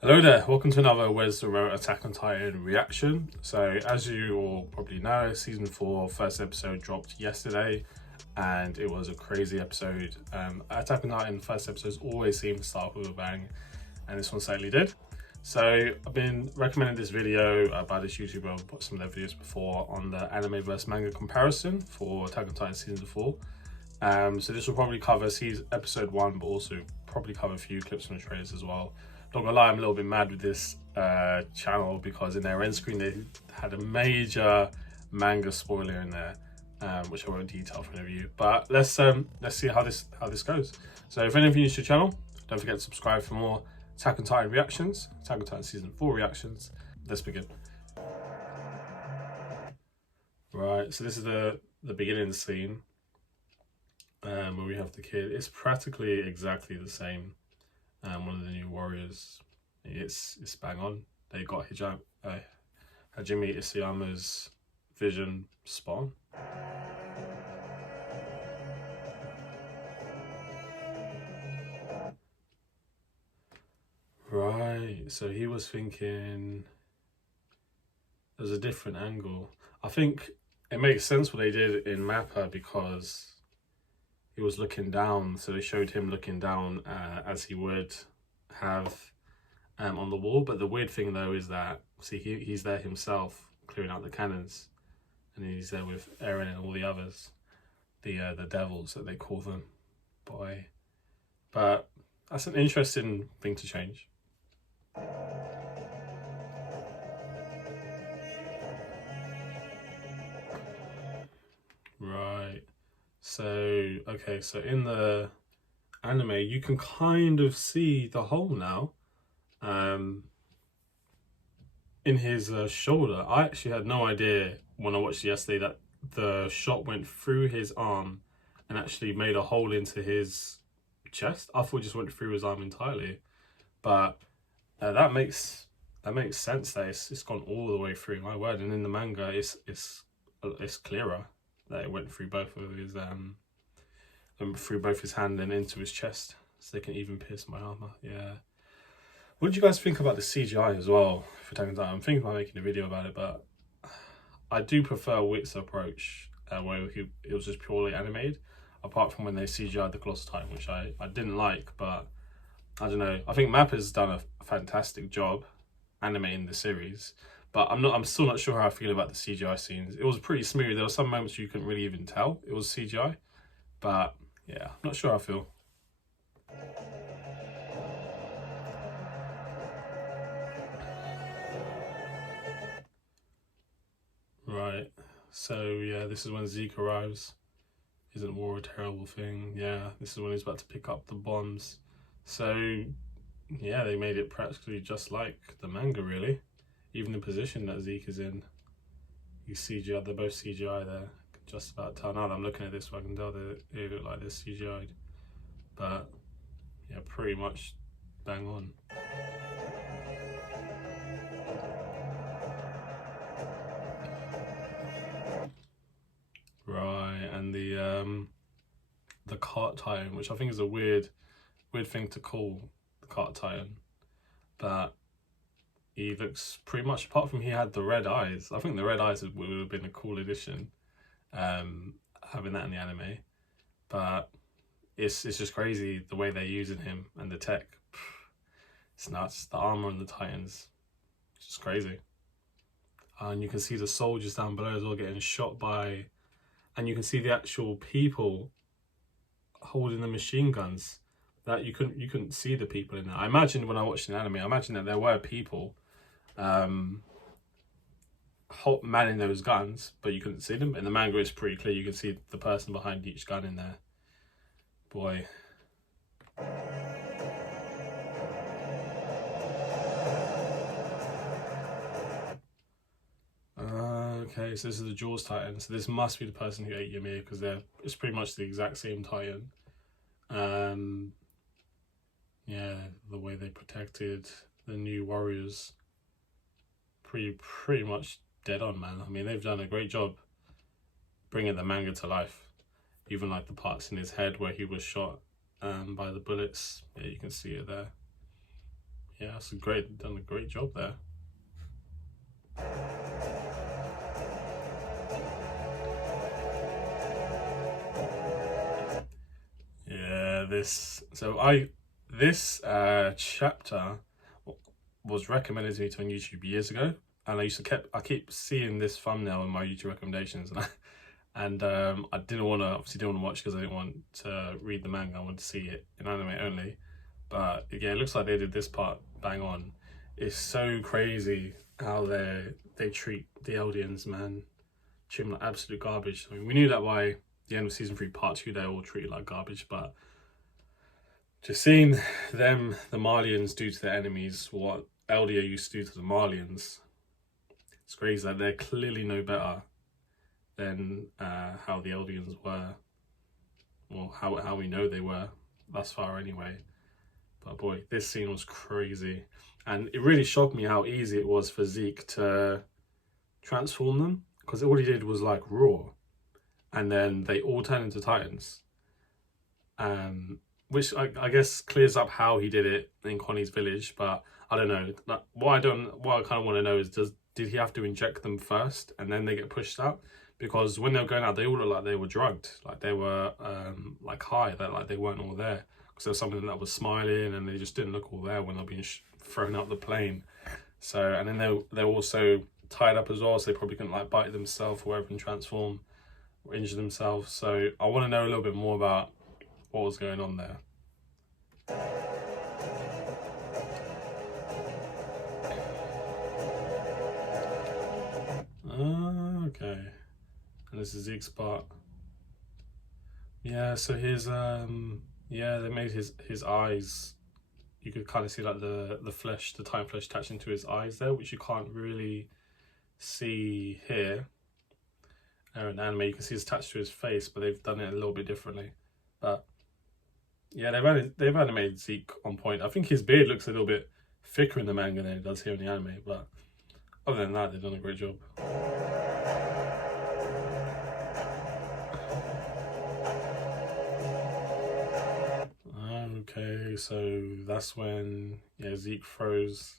Hello there, welcome to another Where's the Remote Attack on Titan reaction. So as you all probably know, season 4 first episode dropped yesterday and it was a crazy episode. Attack on Titan first episodes always seem to start with a bang, and this one certainly did. So I've been recommending this video by this YouTuber. I've put some of their videos before on the anime versus manga comparison for Attack on Titan season 4. So this will probably cover episode 1, but also probably cover a few clips from the trailers as well. Not gonna lie, I'm a little bit mad with this channel because in their end screen they had a major manga spoiler in there, which I won't detail for any of you. But let's see how this goes. So if any of you new to the channel, don't forget to subscribe for more Attack on Titan reactions, Attack on Titan season 4 reactions. Let's begin. Right, so this is the beginning scene where we have the kid. It's practically exactly the same. One of the new warriors. It's bang on. They got Hajime Isayama's vision spot on. Right, so he was thinking there's a different angle. I think it makes sense what they did in Mappa because he was looking down, so they showed him looking down as he would have on the wall. But the weird thing though is that, see, he's there himself clearing out the cannons, and he's there with Eren and all the others, the devils that they call them. Boy, but that's an interesting thing to change. Right. So, okay, so in the anime, you can kind of see the hole now in his shoulder. I actually had no idea when I watched it yesterday that the shot went through his arm and actually made a hole into his chest. I thought it just went through his arm entirely, but that makes sense that it's gone all the way through. My word! And in the manga, it's clearer that it went through both of his through both his hand and into his chest, so they can even pierce my armor. Yeah. What did you guys think about the CGI as well for Attack on Titan? I'm thinking about making a video about it, but I do prefer Witt's approach where it was just purely animated, apart from when they CGI'd the Colossal Titan, which I didn't like, but I don't know. I think Mappa's done a fantastic job animating the series, but I'm still not sure how I feel about the CGI scenes. It was pretty smooth. There were some moments you couldn't really even tell it was CGI, but yeah, I'm not sure how I feel. Right, so yeah, this is when Zeke arrives. Isn't war a terrible thing? Yeah, this is when he's about to pick up the bombs. So yeah, they made it practically just like the manga, really. Even the position that Zeke is in, you CGI, they're both CGI there. Just about tell. Now that I'm looking at this, I can tell that they look like they're CGI'd. But yeah, pretty much bang on. Right, and the cart titan, which I think is a weird thing to call the cart titan, but he looks pretty much, apart from he had the red eyes. I think the red eyes would have been a cool addition, having that in the anime. But it's just crazy the way they're using him and the tech. It's nuts. The armor on the Titans, it's just crazy. And you can see the soldiers down below as well getting shot by, and you can see the actual people holding the machine guns. That you couldn't see the people in there. I imagined when I watched an anime, I imagined that there were people manning those guns, but you couldn't see them. In the manga, it's pretty clear. You can see the person behind each gun in there. Boy. Okay, so this is the Jaws Titan. So this must be the person who ate Ymir, because it's pretty much the exact same Titan. Yeah, the way they protected the new warriors, pretty much dead on, man. I mean, they've done a great job bringing the manga to life. Even like the parts in his head where he was shot by the bullets. Yeah, you can see it there. Yeah, that's done a great job there. Yeah, this chapter was recommended to me on YouTube years ago, and I keep seeing this thumbnail in my YouTube recommendations, and I obviously didn't want to watch because I didn't want to read the manga. I wanted to see it in anime only. But yeah, it looks like they did this part bang on. It's so crazy how they treat the Eldians, man. Treat them like absolute garbage. I mean, we knew that by the end of season 3, part 2, they're all treated like garbage, but just seeing them, the Malians, do to their enemies what Eldia used to do to the Malians, it's crazy that they're clearly no better than how the Eldians were, well, how we know they were thus far anyway. But boy, this scene was crazy, and it really shocked me how easy it was for Zeke to transform them, because all he did was like roar, and then they all turn into Titans. Which I guess clears up how he did it in Connie's village, but I don't know. Like, what I kind of want to know is, did he have to inject them first and then they get pushed out? Because when they were going out, they all looked like they were drugged, like they were like high, that like they weren't all there. Because there was something that was smiling, and they just didn't look all there when they're being thrown out the plane. So, and then they're also tied up as well, so they probably couldn't like bite themselves or whatever and transform or injure themselves. So I want to know a little bit more about what was going on there. Okay. And this is Zeke's part. Yeah, so his yeah, they made his eyes, you could kind of see like the flesh, the Titan flesh attaching to his eyes there, which you can't really see here. In anime, you can see it's attached to his face, but they've done it a little bit differently. But yeah, they've animated Zeke on point. I think his beard looks a little bit thicker in the manga than it does here in the anime, but other than that, they've done a great job. Okay, so that's when Zeke throws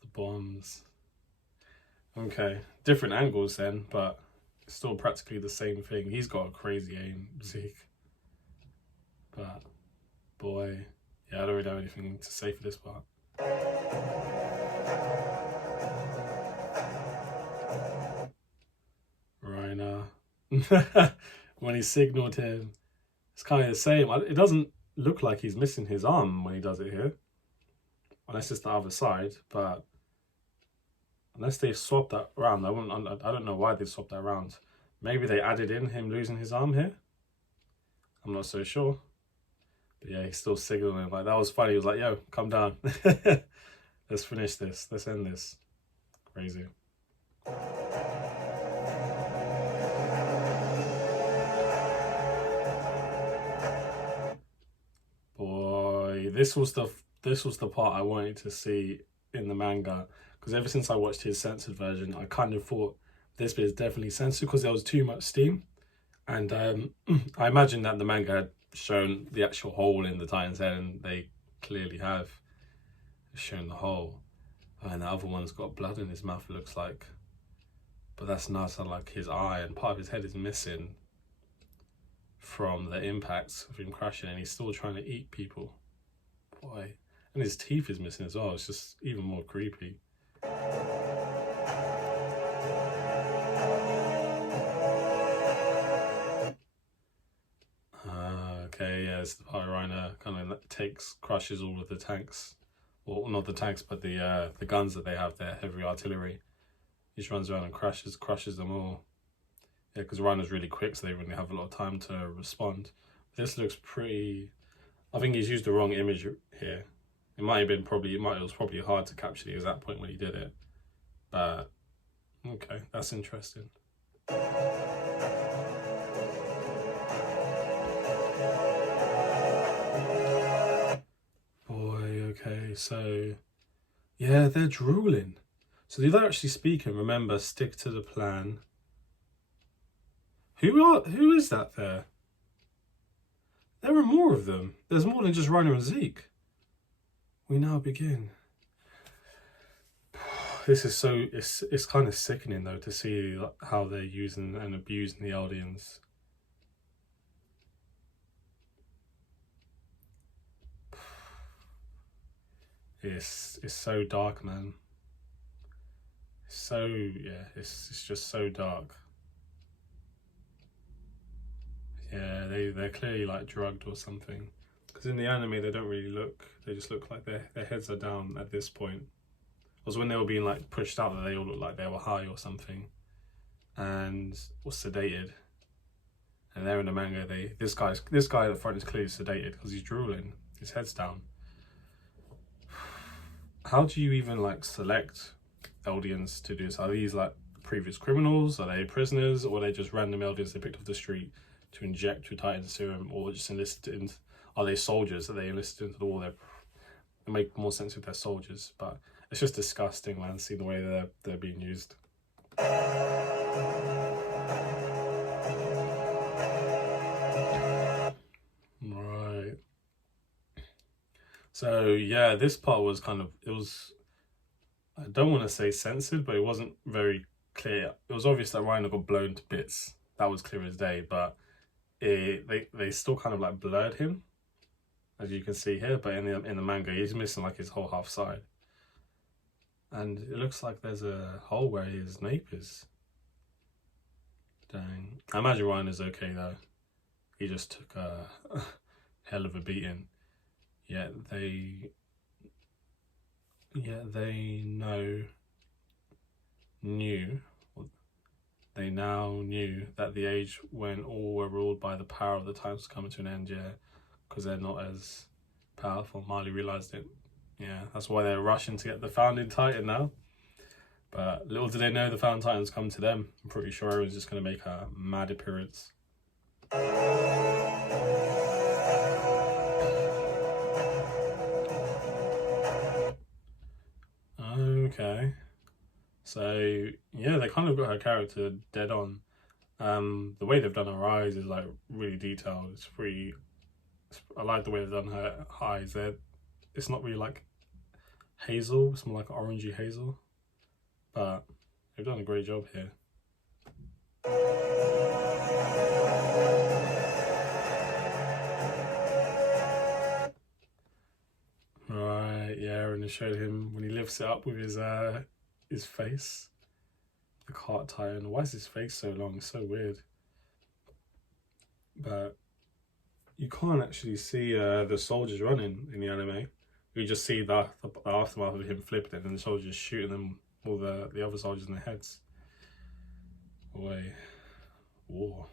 the bombs. Okay, different angles then, but still practically the same thing. He's got a crazy aim, Zeke. But boy, yeah, I don't really have anything to say for this part. Reiner. When he signaled him, it's kind of the same. It doesn't look like he's missing his arm when he does it here, unless it's the other side. But unless they swapped that around, I don't know why they swapped that around. Maybe they added in him losing his arm here. I'm not so sure. But yeah, he's still signaling. Like, that was funny. He was like, yo, come down. Let's finish this. Let's end this. Crazy. Boy, this was the part I wanted to see in the manga, because ever since I watched his censored version, I kind of thought this bit is definitely censored because there was too much steam. And I imagine that the manga had shown the actual hole in the Titan's head, and they clearly have shown the hole. And the other one's got blood in his mouth, it looks like. But that's nice, like his eye and part of his head is missing from the impacts of him crashing, and he's still trying to eat people. Boy. And his teeth is missing as well. It's just even more creepy. Okay, yeah, it's the part Reiner kind of crushes all of the tanks. Well, not the tanks, but the guns that they have there, heavy artillery. He just runs around and crushes them all. Yeah, because Reiner's really quick, so they really have a lot of time to respond. This looks pretty... I think he's used the wrong image here. It was probably hard to capture the exact point when he did it. But, okay, that's interesting. Boy, okay, so... yeah, they're drooling. So do they actually speak and remember, stick to the plan? Who is that there? There are more of them. There's more than just Reiner and Zeke. We now begin. This is so, it's kind of sickening though to see how they're using and abusing the audience. It's so dark, man. So yeah, it's just so dark. Yeah, they're clearly like drugged or something. Because in the anime they don't really look. They just look like their heads are down at this point. It was when they were being like pushed out that they all looked like they were high or something, and was sedated. And there in the manga, this guy at the front is clearly sedated because he's drooling. His head's down. How do you even like select audience to do this? Are these like previous criminals? Are they prisoners? Or are they just random audience they picked off the street to inject with Titan serum, or just enlisted in? Are they soldiers that they enlisted into the war? They make more sense if they're soldiers, but it's just disgusting, man, seeing the way they're being used. Right. So yeah, this part was kind of, it was, I don't want to say censored, but it wasn't very clear. It was obvious that Reiner got blown to bits. That was clear as day, but they still kind of like blurred him, as you can see here. But in the manga, he's missing like his whole half side, and it looks like there's a hole where his nape is. Dang. I imagine Reiner's okay though. He just took a hell of a beating. Yet they now knew that the age when all were ruled by the power of the times was coming to an end, yeah, because they're not as powerful. Marley realised it. Yeah, that's why they're rushing to get the founding Titan now. But little did they know the founding Titans come to them. I'm pretty sure everyone's just going to make a mad appearance. Okay. So yeah, they kind of got her character dead on. The way they've done her eyes is like really detailed. I like the way they've done her eyes. It's not really like hazel. It's more like orangey hazel. But they've done a great job here. Right, yeah, and they showed him when he lifts it up with his face. The heart Titan. Why is his face so long? It's so weird. But you can't actually see the soldiers running in the anime. You just see the aftermath of him flipping it and the soldiers shooting them, all the other soldiers in their heads. Boy, war.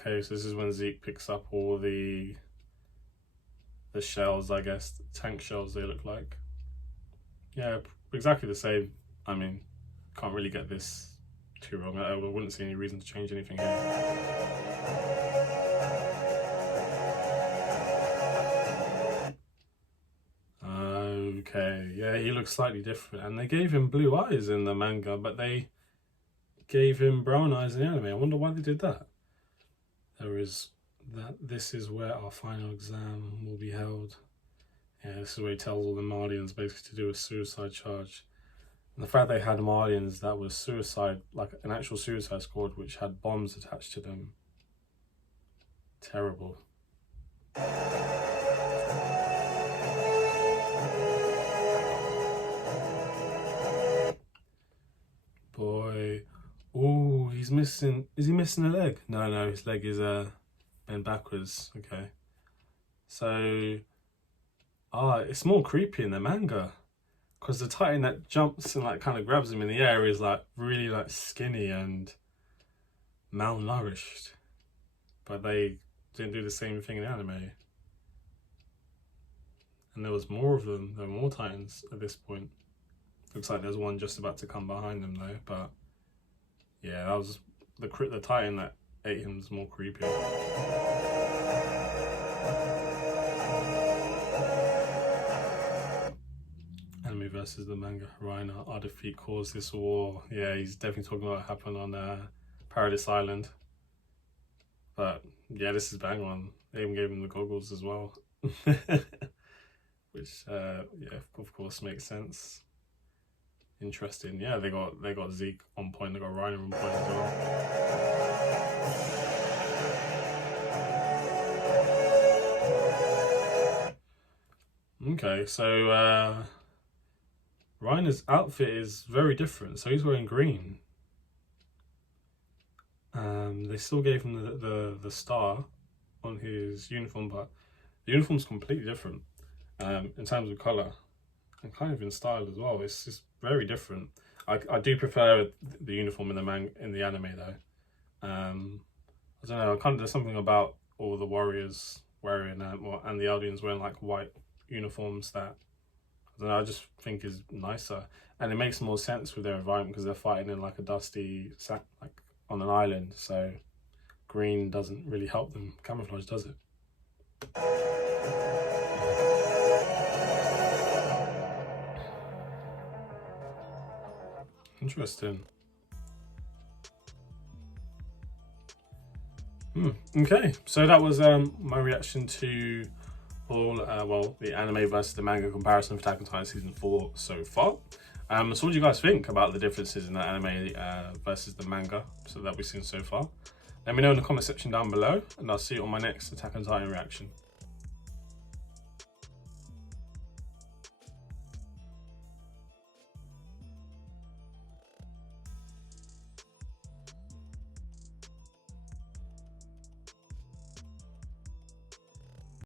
Okay, so this is when Zeke picks up all the shells, I guess, tank shells they look like. Yeah, exactly the same. I mean, can't really get this too wrong. I wouldn't see any reason to change anything here. Okay, yeah, he looks slightly different. And they gave him blue eyes in the manga, but they gave him brown eyes in the anime. I wonder why they did that. This is where our final exam will be held. Yeah, this is where he tells all the Marlians basically to do a suicide charge. And the fact they had Marlians that was suicide, like an actual suicide squad, which had bombs attached to them. Terrible. Boy. Oh, he's missing. Is he missing a leg? No, his leg is bent backwards. Okay. So, it's more creepy in the manga, because the Titan that jumps and like kind of grabs him in the air is like really like skinny and malnourished, but they didn't do the same thing in anime. And there was more of them. There were more Titans at this point. Looks like there's one just about to come behind them though. But yeah, that was the Titan that ate him is more creepy. Anime versus the manga. Reiner, our defeat caused this war. Yeah, he's definitely talking about what happened on Paradise Island. But yeah, this is bang on. They even gave him the goggles as well. Which yeah, of course makes sense. Interesting. Yeah, they got Zeke on point, they got Reiner on point as well. Okay, so Reiner's outfit is very different. So he's wearing green. They still gave him the star on his uniform, but the uniform's completely different in terms of colour and kind of in style as well. It's just very different. I do prefer the uniform in the anime though. I don't know. There's something about all the warriors wearing and the Eldians wearing like white uniforms that I don't know. I just think is nicer, and it makes more sense with their environment because they're fighting in like a dusty sack, like on an island. So green doesn't really help them camouflage, does it? Interesting. Okay, so that was my reaction to all well, the anime versus the manga comparison of Attack on Titan season 4 so far. So what do you guys think about the differences in the anime versus the manga that we've seen so far? Let me know in the comment section down below, and I'll see you on my next Attack on Titan reaction.